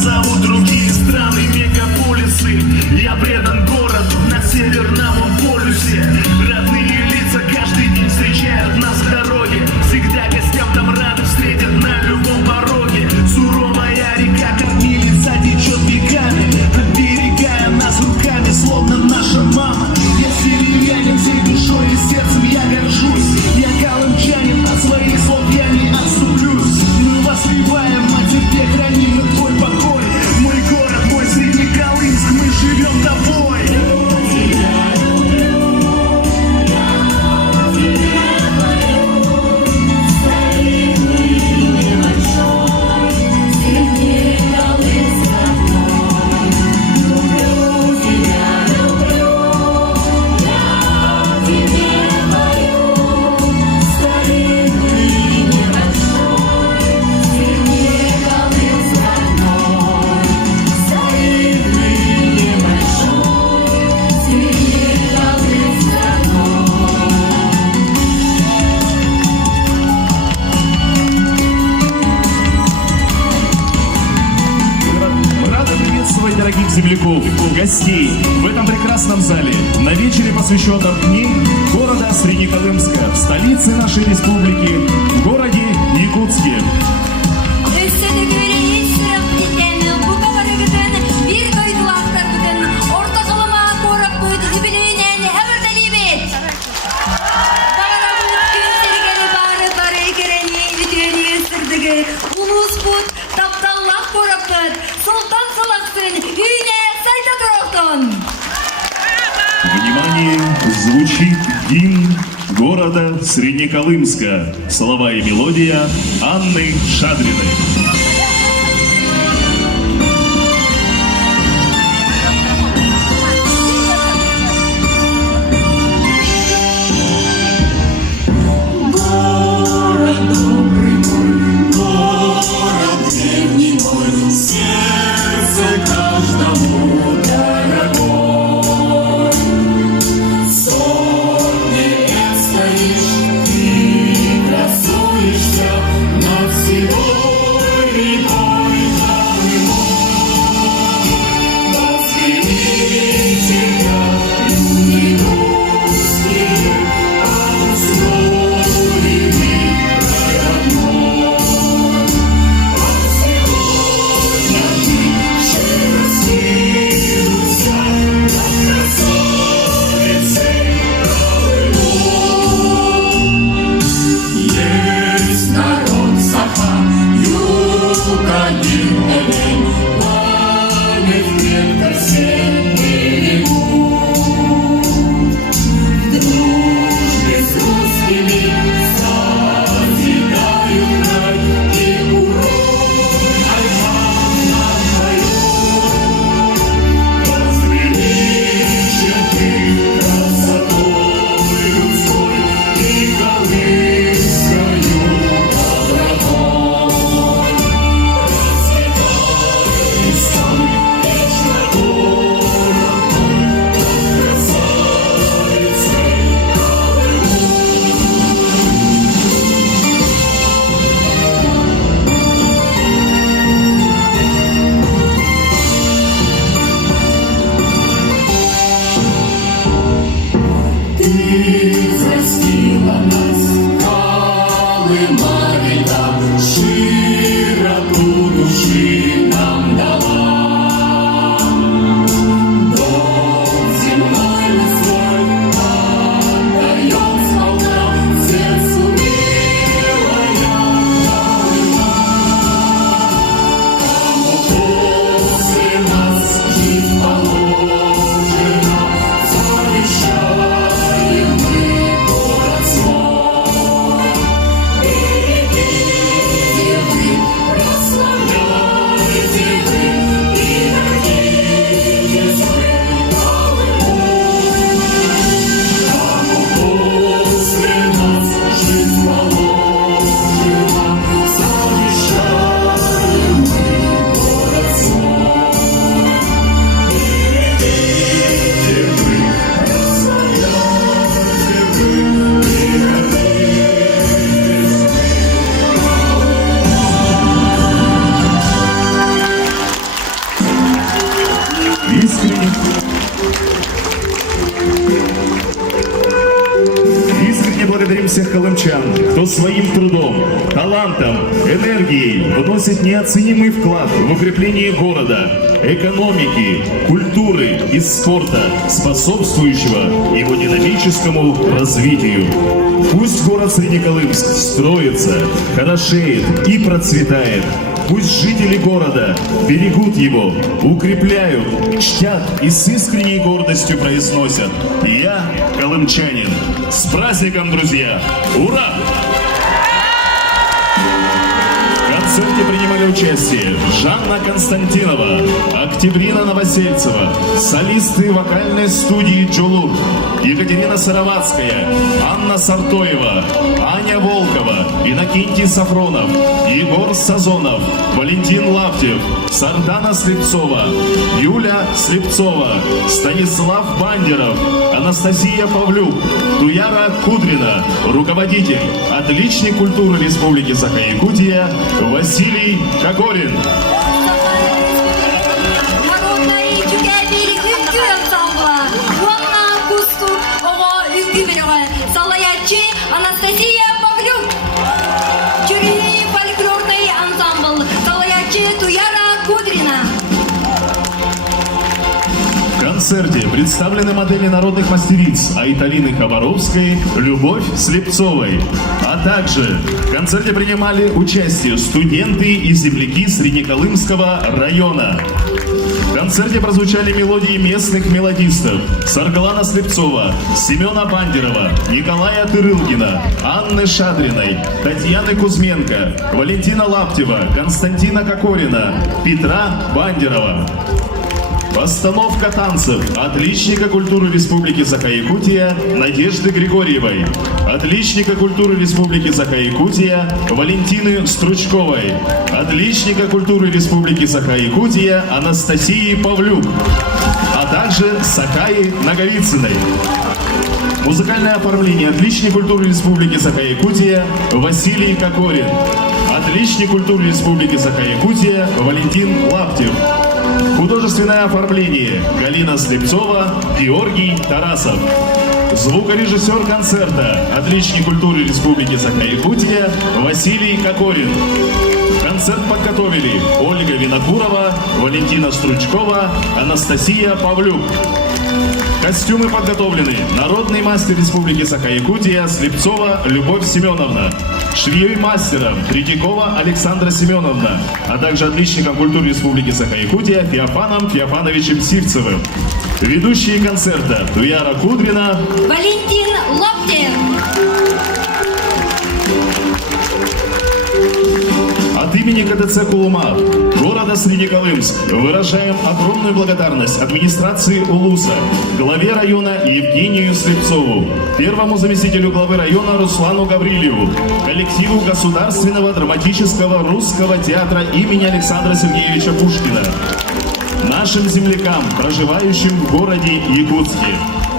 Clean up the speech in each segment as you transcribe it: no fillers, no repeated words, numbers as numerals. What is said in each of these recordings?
зовут другие страны, мегаполисы. Я предан городу на Северном полюсе. Родные лица каждый день встречают нас в дороге. Всегда гостям там рады встретят на любом пороге. Суровая река кормилица течет веками, оберегая нас руками, словно наша мама. Я северянин всей душой и сердцем я горжусь. Я колымчанин, от своих слов я не отступлюсь. Мы воспеваем, Матерь, где храним мы твой покой. Мой город, мой Среднеколымск, мы живем тобой. Дорогих земляков, гостей в этом прекрасном зале на вечере, посвященном дни города Среднеколымска, столице нашей республики, в городе Якутске. Внимание, звучит гимн города Среднеколымска. Слова и мелодия Анны Шадриной. Стоишь, ты красуешься, но всего всех колымчан, кто своим трудом, талантом, энергией вносит неоценимый вклад в укрепление города, экономики, культуры и спорта, способствующего его динамическому развитию. Пусть город Среднеколымск строится, хорошеет и процветает. Пусть жители города берегут его, укрепляют, чтят и с искренней гордостью произносят: «Я колымчанин». С праздником, друзья! Ура! В концерте принимали участие Жанна Константинова, Октябрина Новосельцева, солисты вокальной студии «Джулур», Екатерина Сыроватская, Анна Сартоева, Аня Волкова, Иннокентий Сафронов, Егор Сазонов, Валентин Лаптев, Сардана Слепцова, Юля Слепцова, Станислав Бандеров, Анастасия Павлюк, Туяра Кудрина, руководитель, отличник культуры Республики Саха-Якутия Василий Кокорин. Народный Тюгәбир үңгү ансамблы, Уанна Кусту, Ого үңгү бирәгә, Салаячы Анастасия Павлюк. Чури фольклорный ансамбль, Салаячы Туяра Кудрина. В концерте представлены модели народных мастериц Айталины Хабаровской, Любовь Слепцовой. А также в концерте принимали участие студенты и земляки Среднеколымского района. В концерте прозвучали мелодии местных мелодистов Саргалана Слепцова, Семена Бандерова, Николая Тырылкина, Анны Шадриной, Татьяны Кузьменко, Валентина Лаптева, Константина Кокорина, Петра Бандерова. Постановка танцев отличника культуры Республики Саха-Якутия Надежды Григорьевой, отличника культуры Республики Саха-Якутия Валентины Стручковой, отличника культуры Республики Саха-Якутия Анастасии Павлюк, а также Сакаи Наговицыной. Музыкальное оформление отличник культуры Республики Саха-Якутия Василий Кокорин, отличник культуры Республики Саха-Якутия Валентин Лаптев. Художественное оформление Галина Слепцова, Георгий Тарасов. Звукорежиссер концерта, отличник культуры Республики Саха-Якутия Василий Кокорин. Концерт подготовили Ольга Винокурова, Валентина Стручкова, Анастасия Павлюк. Костюмы подготовлены народный мастер Республики Саха-Якутия Слепцова Любовь Семеновна, швеей мастером Третьякова Александра Семеновна, а также отличником культуры Республики Саха-Якутия Феофаном Феофановичем Сивцевым. Ведущие концерта Туяра Кудрина, Валентин Лаптев. От имени КТЦ «Кулума» города Среднеколымск выражаем огромную благодарность администрации УЛУСа, главе района Евгению Слепцову, первому заместителю главы района Руслану Гаврилеву, коллективу Государственного драматического русского театра имени Александра Сергеевича Пушкина, нашим землякам, проживающим в городе Якутске,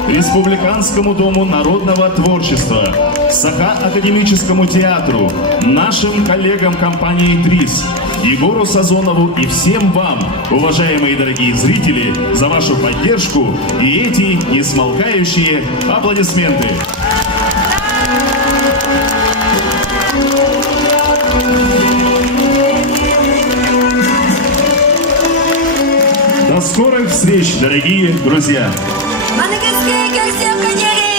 Республиканскому дому народного творчества, Саха-академическому театру, нашим коллегам компании ТРИС, Егору Сазонову и всем вам, уважаемые дорогие зрители, за вашу поддержку и эти несмолкающие аплодисменты. До скорых встреч, дорогие друзья! Манагаске Гарсия Каньяре.